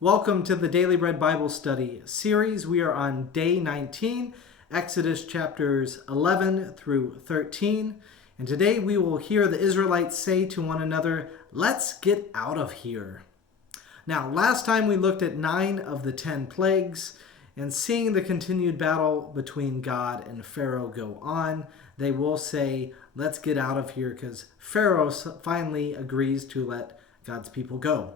Welcome to the Daily Bread Bible Study series. We are on day 19, Exodus chapters 11 through 13. And today we will hear the Israelites say to one another, "Let's get out of here." Now, last time we looked at 9 of the 10 plagues, and seeing the continued battle between God and Pharaoh go on, they will say, "Let's get out of here," because Pharaoh finally agrees to let God's people go.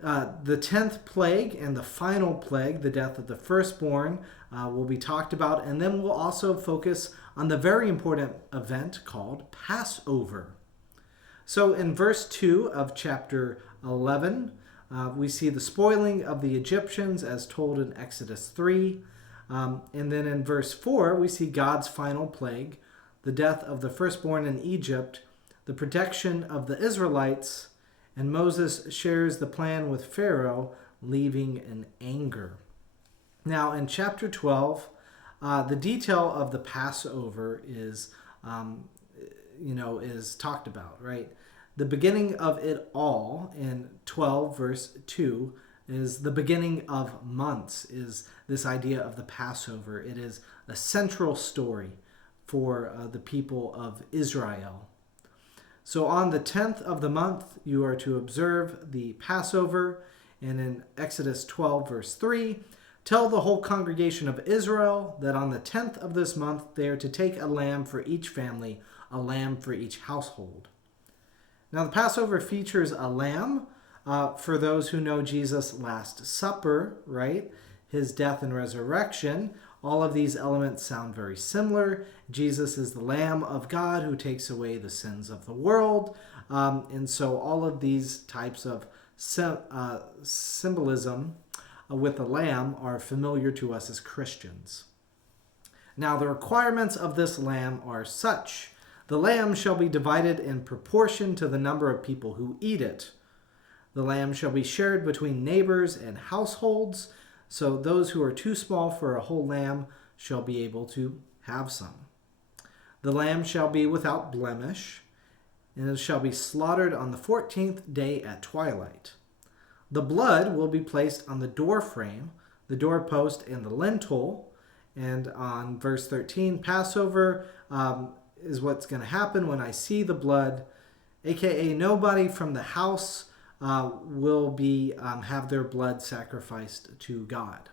The 10th plague and the final plague, the death of the firstborn, will be talked about. And then we'll also focus on the very important event called Passover. So in verse 2 of chapter 11, we see the spoiling of the Egyptians as told in Exodus 3. And then in verse 4, we see God's final plague, the death of the firstborn in Egypt, the protection of the Israelites, and Moses shares the plan with Pharaoh, leaving in anger. Now, in chapter 12, the detail of the Passover is talked about, right? The beginning of it all in 12, verse 2, is the beginning of months, is this idea of the Passover. It is a central story for the people of Israel. So on the 10th of the month, you are to observe the Passover. And in Exodus 12, verse 3, tell the whole congregation of Israel that on the 10th of this month, they are to take a lamb for each family, a lamb for each household. Now, the Passover features a lamb for those who know Jesus' Last Supper, right? His death and resurrection. All of these elements sound very similar. Jesus is the Lamb of God who takes away the sins of the world. And so all of these types of symbolism with the lamb are familiar to us as Christians. Now, the requirements of this lamb are such. The lamb shall be divided in proportion to the number of people who eat it. The lamb shall be shared between neighbors and households, so those who are too small for a whole lamb shall be able to have some. The lamb shall be without blemish, and it shall be slaughtered on the 14th day at twilight. The blood will be placed on the door frame, the doorpost, and the lintel. And on verse 13, Passover is what's going to happen when I see the blood, aka nobody from the house will be have their blood sacrificed to God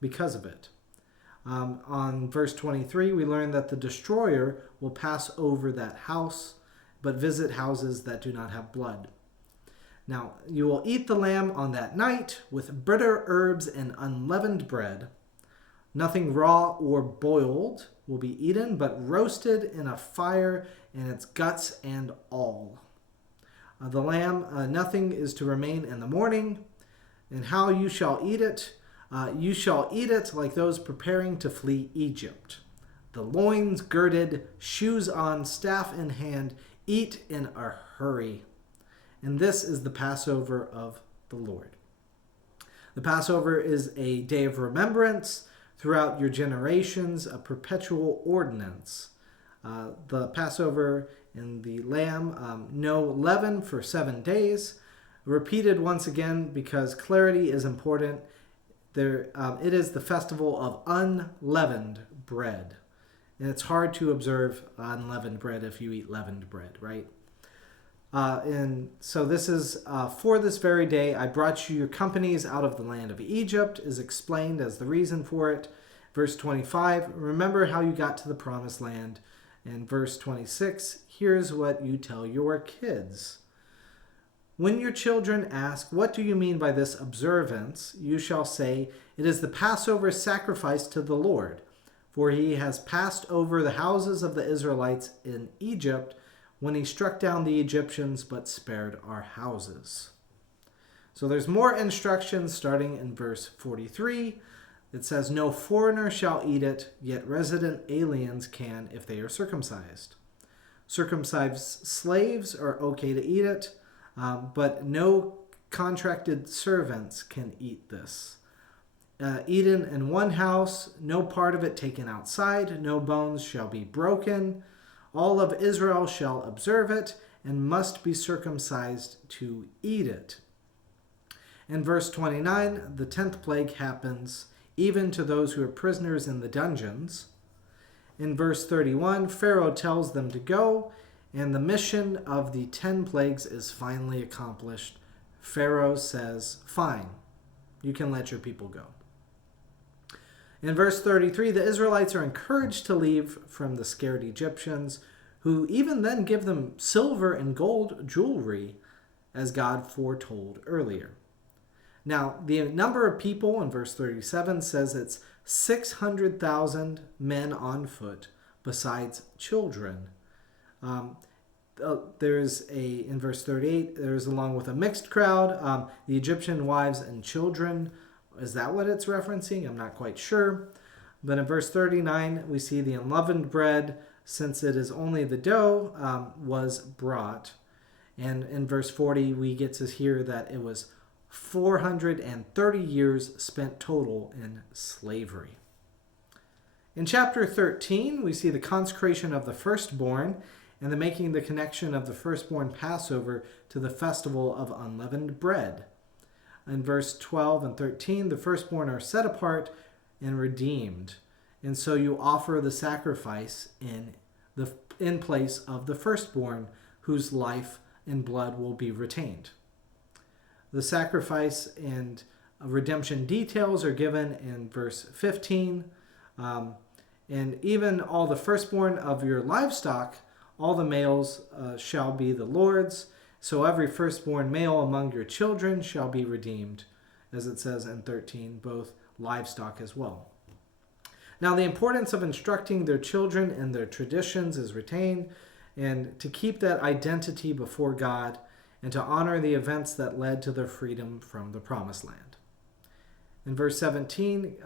because of it. On verse 23, we learn that the destroyer will pass over that house, but visit houses that do not have blood. Now, you will eat the lamb on that night with bitter herbs and unleavened bread. Nothing raw or boiled will be eaten, but roasted in a fire, and its guts and all. The lamb, nothing is to remain in the morning. And how you shall eat it? You shall eat it like those preparing to flee Egypt. The loins girded, shoes on, staff in hand, eat in a hurry. And this is the Passover of the Lord. The Passover is a day of remembrance throughout your generations, a perpetual ordinance. The Passover and the lamb, no leaven for 7 days. Repeated once again because clarity is important. It is the festival of unleavened bread. And it's hard to observe unleavened bread if you eat leavened bread, right? And so this is for this very day, I brought you your companies out of the land of Egypt, is explained as the reason for it. Verse 25, remember how you got to the promised land. And verse 26, here's what you tell your kids. When your children ask, what do you mean by this observance? You shall say, it is the Passover sacrifice to the Lord. For he has passed over the houses of the Israelites in Egypt when he struck down the Egyptians but spared our houses. So there's more instructions starting in verse 43. It says, no foreigner shall eat it, yet resident aliens can if they are circumcised. Circumcised slaves are okay to eat it, but no contracted servants can eat this. Eaten in one house, no part of it taken outside, no bones shall be broken. All of Israel shall observe it and must be circumcised to eat it. In verse 29, the 10th plague happens even to those who are prisoners in the dungeons. In verse 31, Pharaoh tells them to go, and the mission of the 10 plagues is finally accomplished. Pharaoh says, "Fine, you can let your people go." In verse 33, the Israelites are encouraged to leave from the scared Egyptians, who even then give them silver and gold jewelry, as God foretold earlier. Now, the number of people in verse 37 says it's 600,000 men on foot, besides children. In verse 38, there's along with a mixed crowd, the Egyptian wives and children. Is that what it's referencing? I'm not quite sure. But in verse 39, we see the unleavened bread, since it is only the dough, was brought. And in verse 40, we get to hear that it was 430 years spent total in slavery. In chapter 13, we see the consecration of the firstborn and the making the connection of the firstborn Passover to the festival of unleavened bread. In verse 12 and 13, the firstborn are set apart and redeemed. And so you offer the sacrifice in place of the firstborn, whose life and blood will be retained. The sacrifice and redemption details are given in verse 15. And even all the firstborn of your livestock, all the males shall be the Lord's. So every firstborn male among your children shall be redeemed, as it says in 13, both livestock as well. Now, the importance of instructing their children in their traditions is retained, and to keep that identity before God, and to honor the events that led to their freedom from the promised land. In verse 17,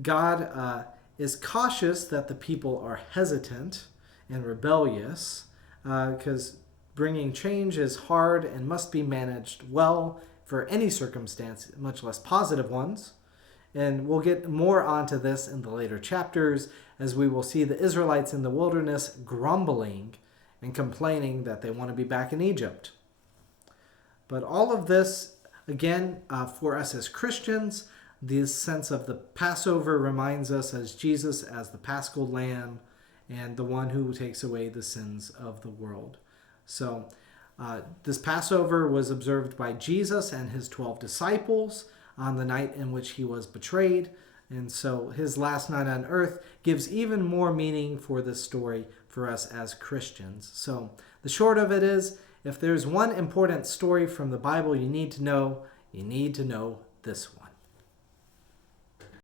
God is cautious that the people are hesitant and rebellious, because bringing change is hard and must be managed well for any circumstance, much less positive ones. And we'll get more onto this in the later chapters, as we will see the Israelites in the wilderness grumbling and complaining that they want to be back in Egypt. But all of this, again, for us as Christians, this sense of the Passover reminds us as Jesus as the Paschal Lamb and the one who takes away the sins of the world. So this Passover was observed by Jesus and his 12 disciples on the night in which he was betrayed. And so his last night on earth gives even more meaning for this story for us as Christians. So the short of it is, if there's one important story from the Bible you need to know this one.